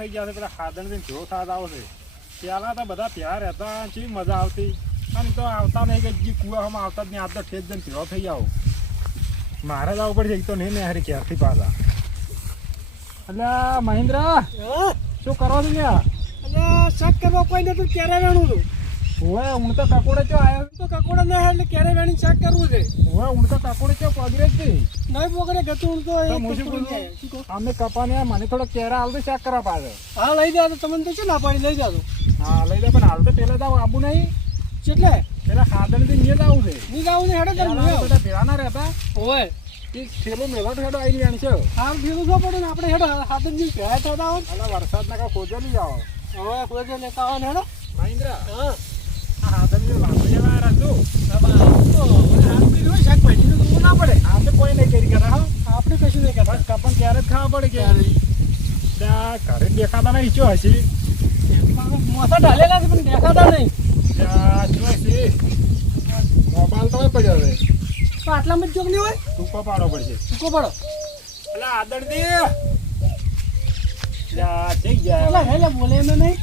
થઈ ગયા છે, પેલા ખાદણ ભેળો થતા આવશે. પહેલા તો બધા ત્યાં રહેતા છે, મજા આવતી. અને તો આવતા નહીં કે જે કુવામાં આવતા જ નહીં, આ તો ઠેજ જઈને ભેળો થઈ આવો. મારે જ આવવું પડશે, એક તો નહીં ને હારી ક્યારથી પાછા. એટલે મહેન્દ્ર શું કરો છો ત્યાં? એટલે શાક કરવા કોઈ નતું, ક્યારે વેણું હતું. ઓય હું તો કકોડે ચો આવ્યો. તો કકોડા ના એટલે ક્યારે વેણી શાક કરવું છે. ઓય હું તો કકોડે ચો પગરે જ હતી. નહીં પોકડે ગતું હું તો હું શું કહું, અમે કપાને મને થોડો કેરા હાલ તો શાક કરવા પાછો. હા લઈ જાવ તો તમને તો છે ના પાડી લઈ જાવ. હા લઈ જાવ, પણ હાલ તો પેલા તો આવું નહીં. કેટલે પેલા ખાદણ થી નીચે આવું છે. નહીં જાવ ને હેડે ચાલ બધા ભેળા ના રહેતા. ઓય એક થેલો મેલો હેડો આવી રહ્યા છે. હાર ભેગું થવા પડે ને આપણે હેડો હાથે જ ભેળા થતા હોય. અલા વરસાદ ના કા ખોજો નહીં આવો. હવે ખોજો લેતા આવો ને હેડો. મહેન્દ્ર હા આ હાથમ જે વાંસળી વાળા છું. તો હાથ પી હોય શાક ભાજી તો ના પડે. આપણે કોઈ નહીં કરી કરતા. હા આપણે કશું નહીં કરતા. બસ કપન ત્યારે જ ખાવા પડે કે ત્યાં ઘરે દેખાતા નહીં ચો હશે. મોસા ઢાલેલા છે પણ દેખાતા નહીં. ત્યાં જો હશે મોબાઈલ તો હોય પડ્યો હવે. તો આટલામાં જ જોગ નહીં હોય. ટૂંકો પાડવો પડશે. ટૂંકો પડો એટલે આદળ દે ત્યાં જઈ જાય. એટલા હેલે બોલે એમ નહીં.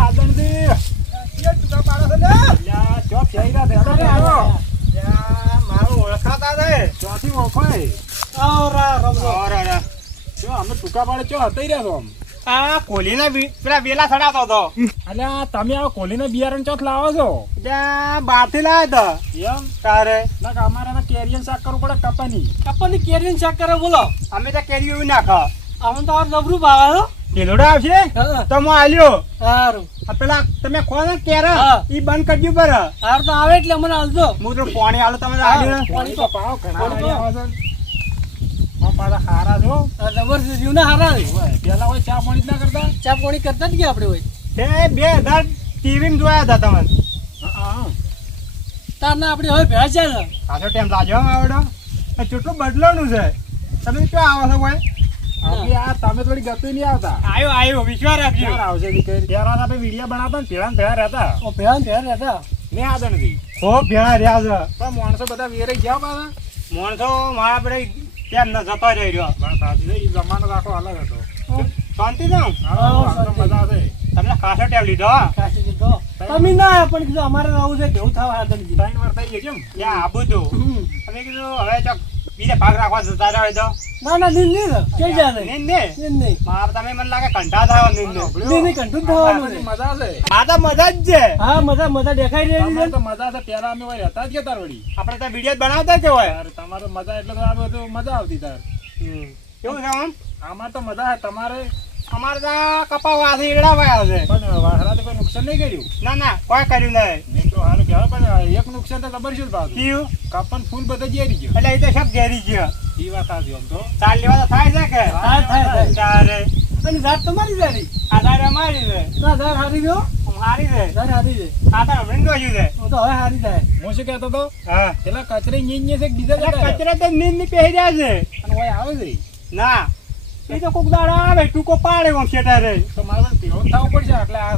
આદળ દે ટૂંકા પાડો છે ને. ત્યાં ચોક જઈ રહ્યા છે. મારું ઓળખાતા છે. ચોથી ઓળખાય. આવરા રમો જો અમે ટૂંકા પાડે ચો હતાઈ રહ્યા છો આમ. આ કોલીના પેલા વેલા સડાતો હતો. એટલે તમે આ કોલીનો બિયારણ ચોથ લાવો છો? ત્યાં બહારથી લાવ્યા હતા. એમ તારે ના કે અમારે કેરિયન શાક કરવું પડે કપાની. કપની કેરીનું શાક કરે બોલો. અમે તો કેરી એવું નાખો. અમે તો આ જબરું ભાવે છો. કિલોડા આવશે હા તો હું આલ્યો. સારું આ પેલા તમે કોને કેરા હા. ઈ બંધ કરજો પર. સારું તો આવે એટલે મને આવજો. હું તો પાણી આલો તમે હા, આલ્યો. પાણી તો પાવ ઘણા પાણી તો. આવે છે. હું પાછા ખારા છો. આ જબરજસ્ત જીવના હારા છે. ઓય પેલા હોય ચા પાણી જ ના કરતા. ચા પાણી કરતા જ ગયા આપણે હોય. તે 2000 ટીવી માં જોયા હતા તમે. હા તારના આપણે હવે ભેળા છે ને. આજો ટાઈમ લાજો આવડો. કેટલું બદલાવાનું છે. તમે ક્યાં આવો છો ભાઈ? આપણે આ તમે થોડી ગતું નહીં આવતા. આવ્યો વિશ્વાસ રાખજો. ક્યારે આવશે દીકરી? ત્યારે આપણે વિડીયો બનાવતા ને ભેળા ને ભેળા રહેતા. ઓ ભેળા ને ભેળા રહેતા. ને આદા નથી. ખૂબ ભેળા રહ્યા છે. પણ માણસો બધા વેરાઈ ગયા પાછા. માણસો મારા આપણે કેમ ન જતો રહી રહ્યો. વાત સાચી છે. ઈ જમાનો તો આખો અલગ હતો. શાંતિ છે ને? હા, તો મજા આવશે. તમને ખાસો ટેવ લીધો. ખાસી લીધો. તમે ના પણ કીધું અમારે રહું છે કેવું થવા હતા કીધું. 3 વાર થઈ ગયું કેમ? ત્યાં આબુ તું. અમે કીધું હવે ચોક બીજા ભાગ રાખવા જતા રહ્યો તો. ના ના નીન નહીં ચઈ જાય નહીં નહીં. મારા તમે મને લાગે કંઠા થયો નીન નહીં કંઠું થવાનું છે. મજા આવશે. આ તો મજા જ છે. હા મજા દેખાઈ રહી તમારે છે. તો મજા છે. પેલા અમે હોય હતા જ કે તાર વળી. આપણે તો વિડીયો બનાવતા જ હોય. અરે તમારે મજા એટલે તો આ બધું મજા આવતી તાર. કેવું છે આમ? આમાં તો મજા છે. તમારે અમારે તો કપા વાથી એડાવાયા છે. પણ વાહરા તો કોઈ નુકસાન નહીં કર્યું. ના કોઈ કર્યું નહીં. નહીં તો સારું કહેવાય, પણ એક નુકસાન તો ખબર છે પાછું. કયું? કપન ફૂલ બધા જેરી ગયો. એટલે એ તો સબ ઘેરી ગયો. ઈ વાત સાચી આમ તો. ચાલ લેવા તો થાય છે કે? થાય. તારે અને જાત તમારી જારી. આ જાર અમારી છે. ના જાર હારી ગયો. હારી છે. જાર હારી છે. આ તો હમણાં જોયું છે. હું તો હવે હારી જાય. હું શું કહેતો તો? હા. પેલા કચરે નીંજ છે બીજા જગ્યાએ. કચરે તો નીંદ પહેરી રહ્યા છે. અને ઓય આવે છે. ના એ તો કોક દાડા આવે ટૂંકો પાડે આમ શેટા રે. તો મારે પેલો થવું પડશે એટલે આ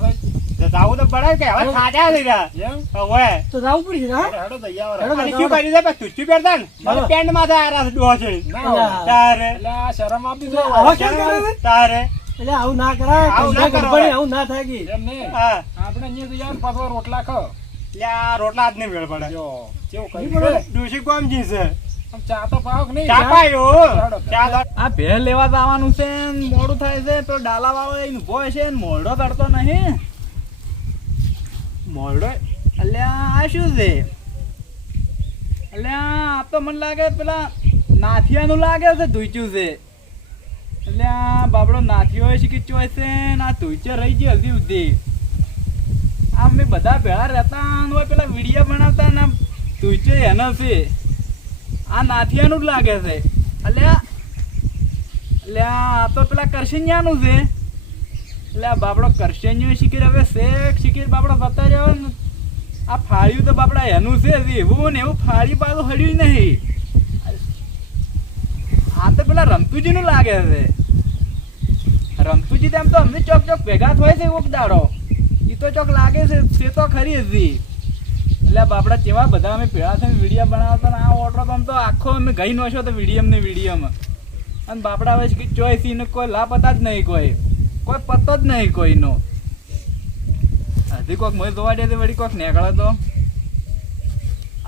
તો જાવું તો પડે કે હવે ખાજા થઈ ગયા. એમ હવે તો જાવું પડશે હા. હેડો જઈ આવો. અને શું કરી દે પછી તુચ્ચી પહેરતા ને મને પેન્ટ માં આરા ડો છે. તારે એટલે આ શરમ આપી દો. તારે એટલે આવું ના કરાય. આવું ના કરાય. આવું ના થાય કે એમ નહીં. હા આપણે અહીંયા જઈ આવો પાછો રોટલા ખાઓ. એટલે આ રોટલા જ નહીં મેળ પડે. જો કેવું કર્યું? ડોશી કોમજી છે. ચા તો પાવ કે નહીં? ચા પાયો. ચા તો આ ભેળ લેવા જવાનું છે ને મોડું થાય છે. પેલો ડાલા વાળો એને ઉભો છે ને મોરડો તડતો નહીં. મોરડો અલ્યા આ શું છે? અલ્યા આ તો મને લાગે પેલા નાથિયાનું લાગે છે ધૂચ્યું છે. અલ્યા બાબડો નાથિયો હોય શીખી ચોય છે ને આ ધૂચ્યો રહી ગયો હજી સુધી. આ અમે બધા ભેળા રહેતા હોય પેલા વિડીયો બનાવતા ને ધૂચ્યો એનો છે. આ નાથિયાનું જ લાગે છે. અલ્યા આ તો પેલા કરશન્યાનું છે. એટલે આ બાપડો કરશન્યો શીખી હવે શેખ શીખી બાપડો જતા રહ્યો ને આ ફાળ્યું તો બાપડા એનું છે એવું ને એવું ફાળી પાછું હળ્યું નહીં. આ તો પેલા રમતુજીનું લાગે છે. રમતુજી તેમ તો અમને ચોક ભેગા થાય છે કોક દાડો. એ તો ચોક લાગે છે તો ખરી હતી. એટલે બાપડા કેવા બધા અમે ભેળા થઈને વિડીયો બનાવતા ને આ ઓર્ડર આમ તો આખો અમે ગઈ નોશો તો વિડીયમ ને વિડીયોમાં. અને બાપડા હવે ચોઈસ એને કોઈ લાભ હતા જ નહીં કોઈ. કોઈ પતો જ નહીં કોઈનો. હજી કોક મને જોવા દે વળી કોક નીકળે તો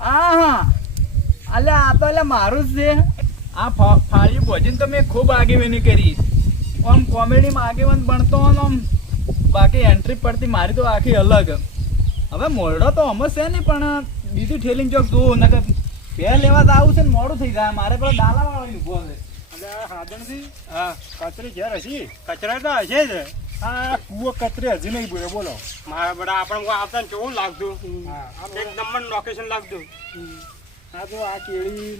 હા અલ્યા આ તો અલ્યા મારું જ છે. આ ફાળી ભોજન તો મેં ખૂબ આગેવાની કરી. આમ કોમેડીમાં આગેવાન બનતો આમ બાકી એન્ટ્રી પડતી મારી તો આખી અલગ. હવે મોરડો તો અમર છે નહીં પણ બીજું ઠેલીને ચોક જોવું નકર બે લેવા તો આવું છે ને મોડું થઈ જાય. મારે પેલો ડાલા વાળો ઉભો છે. એટલે આ હાજણથી હા કચરી ઘેર હશી. કચરા તો હશે જ. આ કૂવો કચરી હજી નહીં બોલે બોલો. મારા બડા આપણે આવતા ને કેવું લાગતું. હા એક નંબર લોકેશન લાગતું. આ તો આ કેળી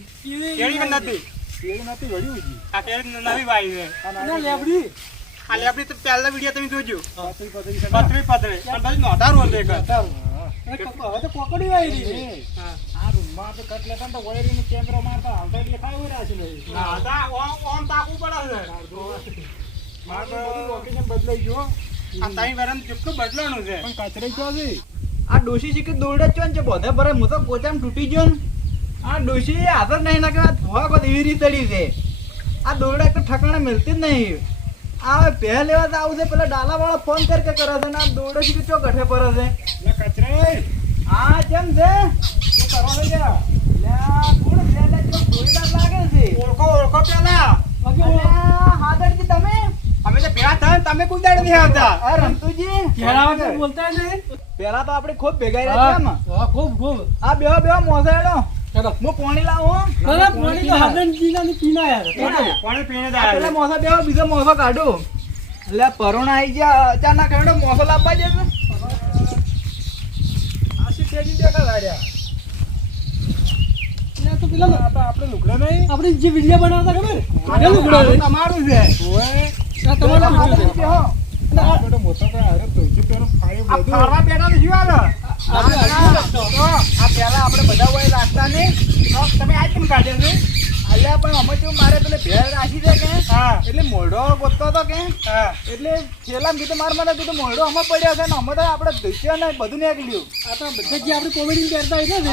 કેળી પણ નથી. કેળી નથી વળ્યું હજી. આ કેળી નવી વાઈ છે. આ નાની લેબડી આ લેબડી તો પહેલા વિડીયો તમે જોજો. પતરી પતરી છે. પતરી પતરી પણ પછી નોધારું હતું એક. હવે તો કોકડી વાળી રહી. હા. આ રૂમમાં તો કટ લેતા તો વયરીને કેમેરો મારતા આવતા એટલે ખાઈ હોય છે ને. ના તા ઓમ તાકવું પડે છે. મારે તો બધું લોકેશન બદલાઈ ગયો. આ તાઈ વરન કેટલું બદલાણું છે. પણ કચરી ક્યાં છે? આ ડોશી શીખી દોરડે ચો ને બધે ભરે હું તો પોચામાં તૂટી ગયો ને. આ ડોશી હાજર નહીં નાખે થોડા કોઈ એવી રીતે ચડી છે. આ દોરડે એક તો ઠકાણે મળતી જ નહીં. આ પહે લેવા તો આવું છે પેલા ડાલા વાળો ફોન કરે છે ને આ દોરડે શીખી ચો ગઠે પડે છે. એટલે કચરી હા કેમ છે શું કરવા લઈ ગયા? લ્યા કોણ છે લે ચો દોરડા લાગે છે. ઓળખો ઓળખો પેલા. અલ્યા હાદરજી તમે અમે તો ભેગા થાય તમે કોઈ દાડે નહીં આવતા. આ રમતુજી બોલતા નહીં. પેલા તો આપણે ખૂબ ભેગા રહ્યા છે એમ. હા ખૂબ ખૂબ. આ બેહો મોસાડો હું પાણી લાવું પાણી પીને આ પેલા મોસા બેહો બીજો મોસો કાઢું. એટલે પરોણા આવી ગયા અચાનક એવડો મોસો લાવવા જશે. આશી તેજી દેખા રહ્યા. તો પેલા આ તો આપણે લુગડા નહીં. આપણે જે વિડિયો બનાવતા ખબર આ લુગડો છે. તમારું છે. ઓય આ તમારો હાથે બેહો. આ બેટો મોટો તો આરે તો જે પેલો ફાળી આ બધું ફાળવા પેટા ને જીવાડો. આ પેલા આપણે બધા હોય રાખતા નહીં. તમે આ કેમ કાઢે છે? અલ્યા પણ અમે જો મારે પેલે ભેળ રાખી દે કે હા. એટલે મોઢો ગોતતો હતો કે હા. એટલે છેલ્લા કીધું મને કીધું મોઢો અમે પડ્યો છે ને અમે તો આપણે ધોઈચ્યો ને બધું નીકળ્યું. આ તો બધા જે આપણે કોમેડી કરતા હોય ને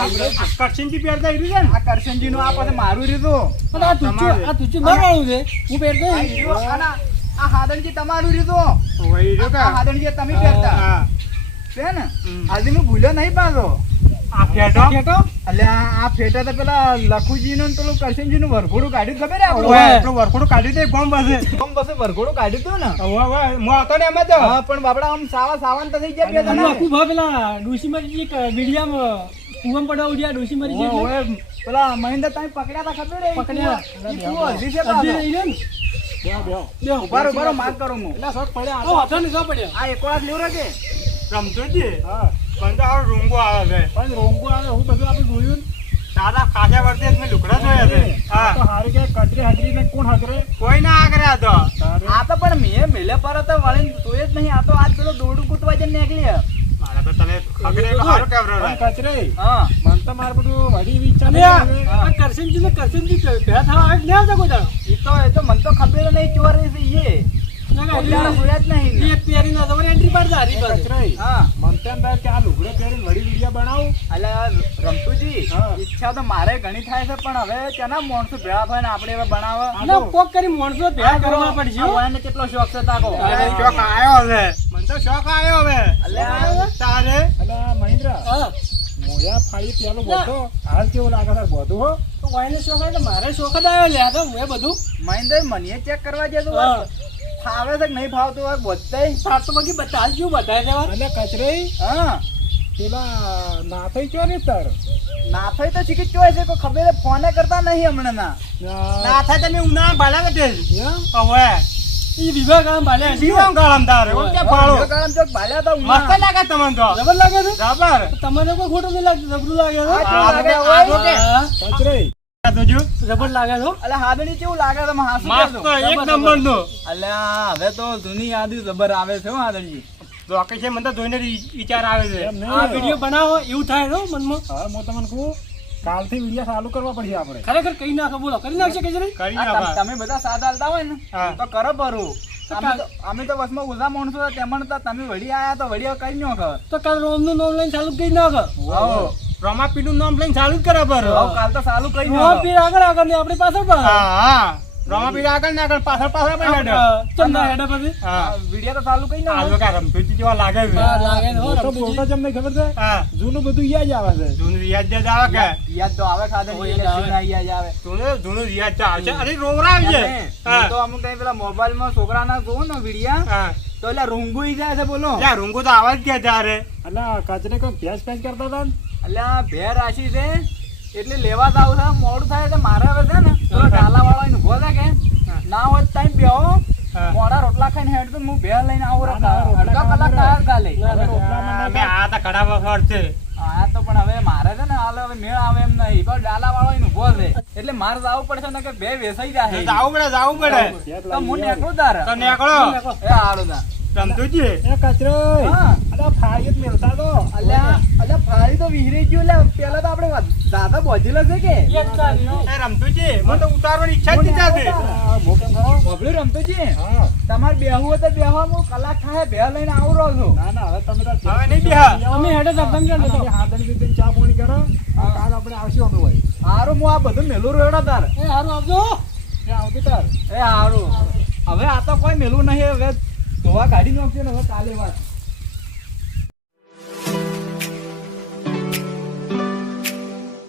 કરશનજી પહેરતા રહ્યું છે ને. આ કરશનજી નું આ પાસે મારું રીતું. પણ આ તુચ્ચું મારવાનું છે હું પહેરતો આ હીરો અને આ હાદણજી તમારું રીતું. વહી જો આ હાદણજી તમે પહેરતા હા. છે ને આજે હું ભૂલ્યો નહીં પાછો. આ ફેટો. કેટો અલ્યા આ ફેટા તો પેલા લખુજી નું પેલું કરશનજી નું વરઘોડું કાઢ્યું ખબર ને ઓય આપણે આપણું વરખોડું કાઢ્યું તે ગોમ પાસે. બસ વરઘોડું કાઢ્યું હતું ને. ઓય ઓય હું આવતો ને એમાં તો. હા પણ બાપડા આમ સાવન તો થઈ ગયા બે આનું જણા. આખું ભાવ પેલા ડોશી મારી એક વિડિયામાં કુવામાં પડવા ઉડ્યા ડોશી મારી જે ઓય પેલા મહિન્દર તમે પકડ્યા તા ખબર પકડ્યા. હલ્દી છે અજી પાછો. રહી ને બેહો બેહો. ઉભારો ઉભારો માર કરું હું. એટલે શોખ પડ્યા ઓ વાંધો નહીં સો પડ્યા આ એક વાર લેવરો કે રમતોજી. હા પણ તો આ રૂંગો આવે છે. પણ રોંગો આવે હું બધું આપણે જોયું ને. દાદા ખાસા વર્ષે મેં લુકડા જોયા છે. આ હા. તો હારે કે કટરી હાજરી ને કોણ હાજરે? કોઈ ના આગળ આ તો. તારે આ તો પણ મેં મેલે પર તો વળીને જોયે જ નહીં. આ તો આજ પેલો દોરડું કૂદવા જઈને નીકળી. મારા તો તમે ખગડે તો સારું કેવરો પણ રહે. કચરી હા મન તો મારે બધું વળી ઈચ્છા અને નહીં આ આવે. આ કરશનજી ભેળા થવા આવે નહીં આવતા કોઈ દાડો એ તો મને તો ખબર નહીં ચોર છે ઈ. ના ના કોઈ દાડો જોયા જ નહીં ને. એ પહેરી ના તમારે એન્ટ્રી પાડતા હારી પાસે કચરી હા મન તો એમ થાય કે આ લુગડો પહેરીને વળી વિડીયો બનાવું. અલ્યા રમતુજી હા. ઈચ્છા તો મારે ઘણી થાય છે પણ હવે ત્યાંના માણસો ભેળા થાય ને આપણે હવે બનાવે. અને કોક કરી માણસો ભેળા કરવા પડશે હો. આ વાયને કેટલો શોખ છે તાકો. અરે શોખ આયો હવે. મને તો શોખ આયો હવે. અલ્યા તારે એટલે આ મહિન્દ્ર હા મોયા ફાળી પેલો બધો હાલ કેવું લાગે તાર બધું હો. તો વાયને શોખ આવે તો મારે શોખ જ આવ્યો લે આ તો હું એ બધું મહિન્દર મને ચેક કરવા જતો હા. ફાવે છે કે નહીં ફાવતું હોય બધાય. સાત તો બાકી બધા જ બતાવે દેવા એટલે કચરી હા પેલા ના થઈ ગયો ને તાર ના થઈ તો શીખી ચોય છે કોઈ ખબર ફોને કરતા નહીં હમણાં ના. ના થાય તમે ઉનાળા ભાલા કે એમ? હવે એ વિભાગ આમ ભાલે જીવન ગાળામ તારે ઓમ કે ફાળો વિવેક આનંદ ચોક ભાલ્યા હતા મસ્ત ઉના. લાગે તમને તો જબર લાગે છે જબર તમને કોઈ ખોટું નહીં લાગતું જબરું લાગે છે હા, આ લાગે તો- હોય. આ તો કે- હા, કચરી જોજો જબર લાગે છે હો. અલ્યા હાદડી કેવું લાગે તમે હાસુ મસ્ત કહેજો. એક નંબર નો અલ્યા હવે તો જૂની યાદી જબર આવે છે હો હાદડી. રોકે છે મને તો જોઈને વિચાર આવે છે એમ નહીં. આ વિડીયો બનાવો એવું થાય છે હો મનમાં હવે હું તમને કહું કાલથી વિડીયો ચાલુ કરવા પડશે આપણે. ખરેખર કઈ નાખો બોલો કરી નાખશે કે જરી કરી આ નાખા તમે બધા સાથ હાલતા હોય ને હા. તો કરો પરું. અમે તો બસમાં ઓછા માણસો હતા, તેમાં તો તમે વળી આયા તો વળી કરી નાખો. તો કાલ રોમનું નામ લઈને ચાલુ કરી નાખો આવો. રમાપીનું નામ લઈને ચાલુ જ કરે પર આવો, કાલ તો ચાલુ કરી રોમ નાખો. પીર આગળ આગળ ને આપણી પાછળ પાછળ હા હા રમા પીડા આગળ ને આગળ પાછળ પાછળ પણ હેડે. ચંદા હેડા પછી હા વિડિયો તો ચાલુ કઈ ના આ હોય. લોકો રમતુજી જેવા લાગે છે. હા, લાગે ને હો, તો રમતુજી. બોલતા તમને ખબર છે હા જૂનું બધું યાદ આવે છે જૂનું રિયાજ જ આવે કે યાદ તો આવે ખાધે હોય, યાદ આવે. યાદ આવે. જૂનું રિયાજ તો આવશે. અરે રોવરાવજે. હા હું તો અમુક ટાઈમ પેલા મોબાઈલમાં છોકરાના જોઉં ને વિડિયા હા તો એટલે રૂંગુઈ જાય છે બોલો. ત્યાં રૂંગો તો આવા જ ગયા ત્યારે. એટલે કચરે કોઈ ભેંસ ભેંસ કરતા હતા ને એટલે આ ભેર રાશિ છે એટલે લેવા જાવ છે મોડું થાય એટલે મારે હવે છે ને પેલો ડાલા વાળો એને ઉભો થાય કે ના હોય ટાઈમ બેહો હા. મોડા રોટલા ખાઈને હેડ તો હું ભેર લઈને આવું ના, ના, રોટલા અડધો કલાક ના, ટાયર કાલે હવે રોટલામાં ના મેં આ તો કડા વખર છે. હા તો પણ હવે મારે છે ને હાલ હવે મેળ આવે એમ નહીં પણ ડાલા વાળો એને ઉભો છે એટલે મારે જવું પડશે ને કે બે વેસાઈ જાય જાવું પડે જાવું પડે. ભેંસ તો હું લાવી આવે. નીકળું તારે તો નીકળો. એ હારું તા રમતુજી એ કચરો હા. અલા ફાળી જ મેલતા તો અલ્યા ફાળી તો વિહરી ગયું એટલે પેલા તો આપણે દાદા બોજેલો છે કે એક ચાલી, હો. એ રમતુજી મને તો ઉતારવાની ઈચ્છા જ નથી થતી. આ મોકમ કરો બબલું રમતો છે હા તમારે બેહવું હોય તો બેહવા હું કલાક થાય બે લઈને આવું રહું છું ના ના હવે તમે તાર હવે નહીં બેહા. અમે હેડે ધબધમ ચાલતો હતો. હાથની રીતે ચા પાણી કરો કાલ આપણે આવશું અમે હોય હારું હું આ બધું મેલું રહ્યો તાર એ હારું આવજો. ત્યાં આવતી તાર એ હારું હવે આ તો કોઈ મેલું નહીં હવે ધોવા કાઢી નાખશે ને હવે કાલે વાત